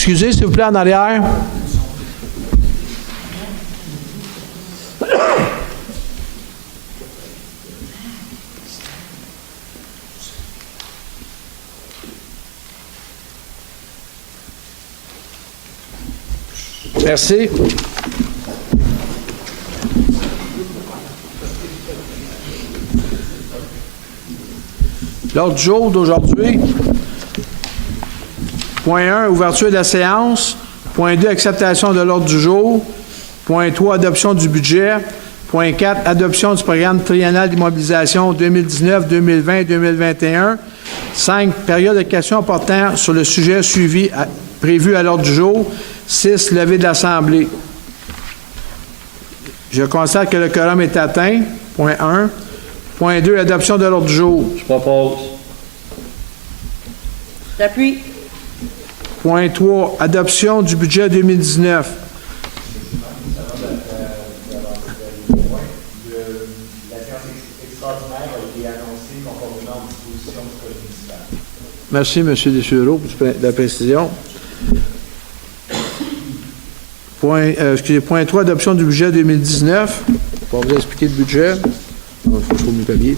Excusez, s'il vous plaît, en arrière. Merci. L'ordre du jour d'aujourd'hui. Point 1, ouverture de la séance. Point 2, acceptation de l'ordre du jour. Point 3, adoption du budget. Point 4, adoption du programme triennal d'immobilisation 2019, 2020, 2021. 5, période de questions portant sur le sujet suivi prévu à l'ordre du jour. 6, levée de l'Assemblée. Je constate que le quorum est atteint. Point 1. Point 2, adoption de l'ordre du jour. Je propose. J'appuie. Point 3, adoption du budget 2019. Merci, M. Dessureau, pour la précision. Point 3, adoption du budget 2019. Pour vous expliquer le budget. Il faut que je trouve mes papiers.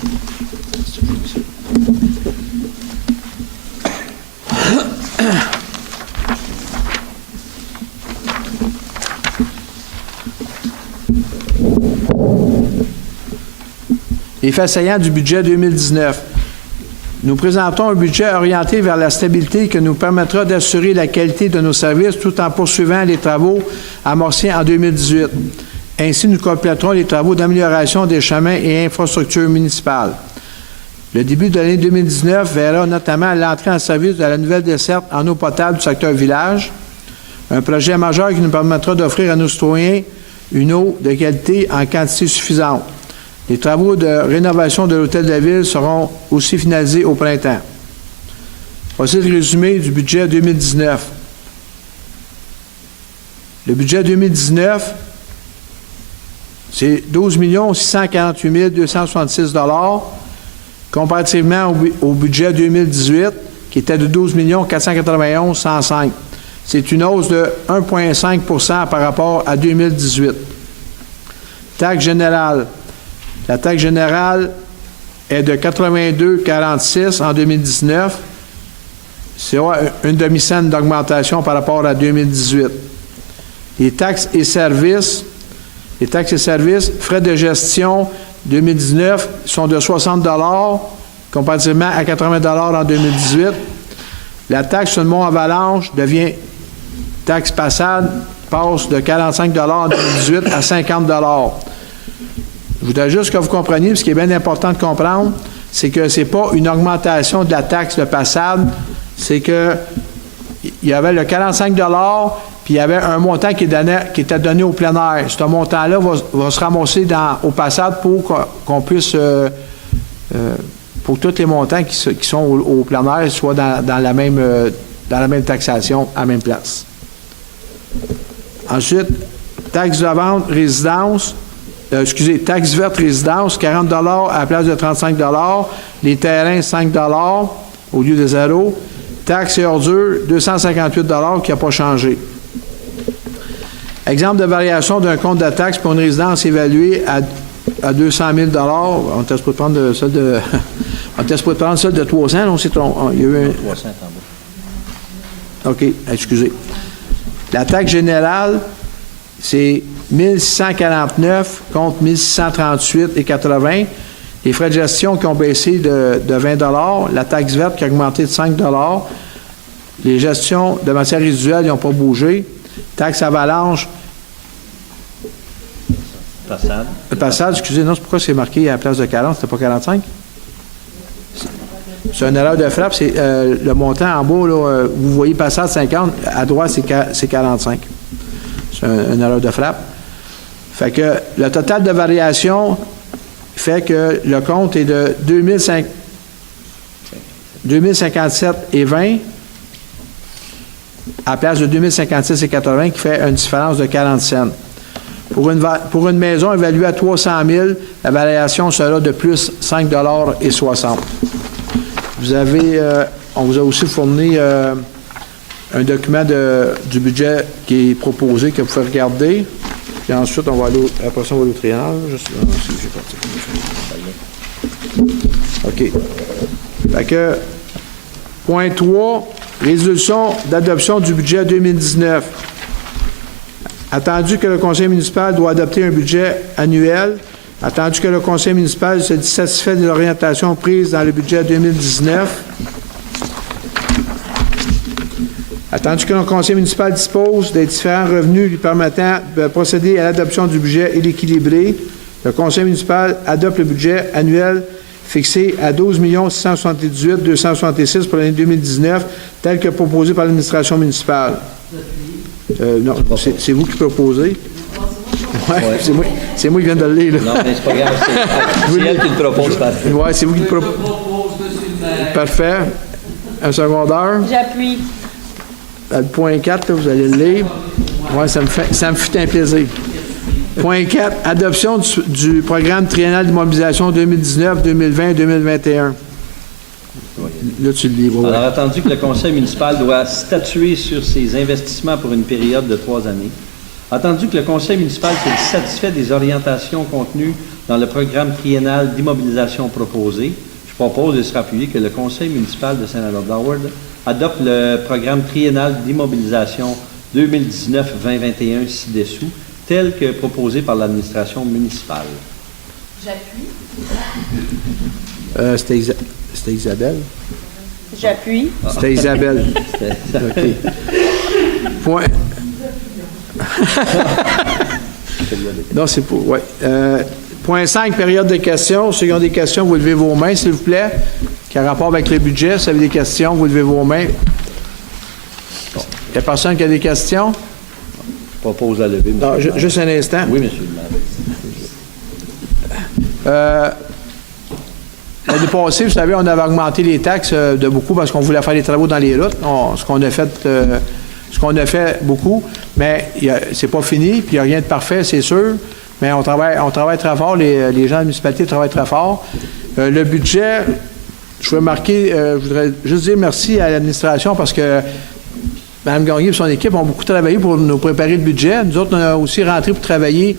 Les faits saillants du budget 2019. Nous présentons un budget orienté vers la stabilité qui nous permettra d'assurer la qualité de nos services tout en poursuivant les travaux amorcés en 2018. Ainsi, nous compléterons les travaux d'amélioration des chemins et infrastructures municipales. Le début de l'année 2019 verra notamment l'entrée en service de la nouvelle desserte en eau potable du secteur village, un projet majeur qui nous permettra d'offrir à nos citoyens une eau de qualité en quantité suffisante. Les travaux de rénovation de l'hôtel de la ville seront aussi finalisés au printemps. Voici le résumé du budget 2019. Le budget 2019, c'est 12 648 266 $ comparativement au budget 2018, qui était de 12 491 105. C'est une hausse de 1,5 % par rapport à 2018. Taxe générale. La taxe générale est de 82,46 en 2019. C'est une demi-cent d'augmentation par rapport à 2018. Les taxes et services, frais de gestion 2019 sont de 60 $ comparativement à 80 $ en 2018. La taxe sur le mont Avalanche devient taxe passade, passe de 45 $ en 2018 à 50 $. Je voudrais juste que vous compreniez, ce qui est bien important de comprendre, c'est que ce n'est pas une augmentation de la taxe de passade, c'est que il y avait le 45 $, puis il y avait un montant qui était donné au plein air. Ce montant-là va se ramasser au passade pour qu'on puisse, pour tous les montants qui sont au plein air, soient dans la même taxation à la même place. Ensuite, taxe de vente résidence. Taxe verte résidence, 40 $ à la place de 35 $. Les terrains, 5 $ au lieu de 0. Taxe et ordures, 258 $ qui n'a pas changé. Exemple de variation d'un compte de taxe pour une résidence évaluée à 200 000 $. On était supposé prendre celle de... on était supposé prendre celle de 300, on s'est trompé. Il y a eu un... 300 en bas. OK, excusez. La taxe générale, c'est 1649 contre 1638,80. Les frais de gestion qui ont baissé de 20 $. La taxe verte qui a augmenté de 5 $. Les gestions de matières résiduelles n'ont pas bougé. Taxe avalanche. Passade, excusez, non, c'est pourquoi c'est marqué à la place de 40, c'était pas 45? C'est une erreur de frappe, c'est le montant en bas, là, vous voyez passade 50, à droite c'est 45. C'est une erreur de frappe. Fait que le total de variation fait que le compte est de 2057,20 à la place de 2056,80 qui fait une différence de 40 cents. Pour une maison évaluée à 300 000, la variation sera de plus 5,60 $. On vous a aussi fourni un document du budget qui est proposé, que vous pouvez regarder. Puis ensuite, on va aller après ça, on va aller au triangle. OK. Fait que, point 3, résolution d'adoption du budget 2019. Attendu que le conseil municipal doit adopter un budget annuel, attendu que le conseil municipal se dit satisfait de l'orientation prise dans le budget 2019, attendu que le conseil municipal dispose des différents revenus lui permettant de procéder à l'adoption du budget et l'équilibrer, le conseil municipal adopte le budget annuel fixé à 12 678 266 pour l'année 2019, tel que proposé par l'administration municipale. Non, c'est vous qui proposez. Ouais. C'est moi qui viens de le lire. Non, mais c'est pas grave, c'est elle qui le propose. Oui, c'est vous qui le proposez. Parfait. Un secondaire. J'appuie. Le point 4, là, vous allez le lire. Oui, ça me fait un plaisir. Point 4, adoption du programme triennal d'immobilisation 2019, 2020, 2021. Là, tu le lis. Ouais. Alors, attendu que le conseil municipal doit statuer sur ses investissements pour une période de 3 années, attendu que le conseil municipal s'est satisfait des orientations contenues dans le programme triennal d'immobilisation proposé, je propose de se rappuyer que le conseil municipal de Saint-Lambert-d'Howard adopte le programme triennal d'immobilisation 2019-2021 ci-dessous, tel que proposé par l'administration municipale. J'appuie. C'était Isabelle? J'appuie. C'était Isabelle. OK. Point. Non, c'est pour. Oui. Point 5, période de questions. Ceux qui ont des questions, vous levez vos mains, s'il vous plaît. Qui a rapport avec le budget. Si vous avez des questions, vous levez vos mains. Il n'y a personne qui a des questions? Je propose la levée, monsieur. Non, juste un instant. Oui, monsieur le maire. L'année passée, vous savez, on avait augmenté les taxes de beaucoup parce qu'on voulait faire des travaux dans les routes. Ce qu'on a fait beaucoup, mais c'est pas fini, puis il n'y a rien de parfait, c'est sûr. Mais on travaille très fort, les gens de la municipalité travaillent très fort. Le budget, je voudrais juste dire merci à l'administration parce que Mme Gagné et son équipe ont beaucoup travaillé pour nous préparer le budget. Nous autres, on a aussi rentré pour travailler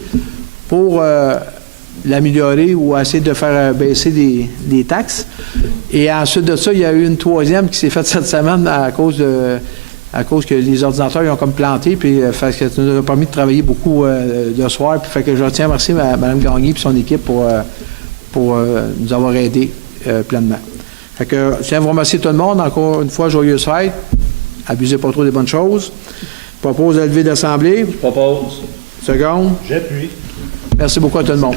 pour l'améliorer ou essayer de faire baisser des taxes. Et ensuite de ça, il y a eu une troisième qui s'est faite cette semaine à cause que les ordinateurs ils ont comme planté, puis ça nous a permis de travailler beaucoup de soir. Puis fait que je tiens à remercier Mme Gagné et son équipe pour nous avoir aidés pleinement. Fait que je tiens à vous remercier tout le monde. Encore une fois, joyeuse fête. Abusez pas trop des bonnes choses. Je propose de lever d'assemblée. Je propose. Seconde. J'appuie. Merci beaucoup à tout le monde.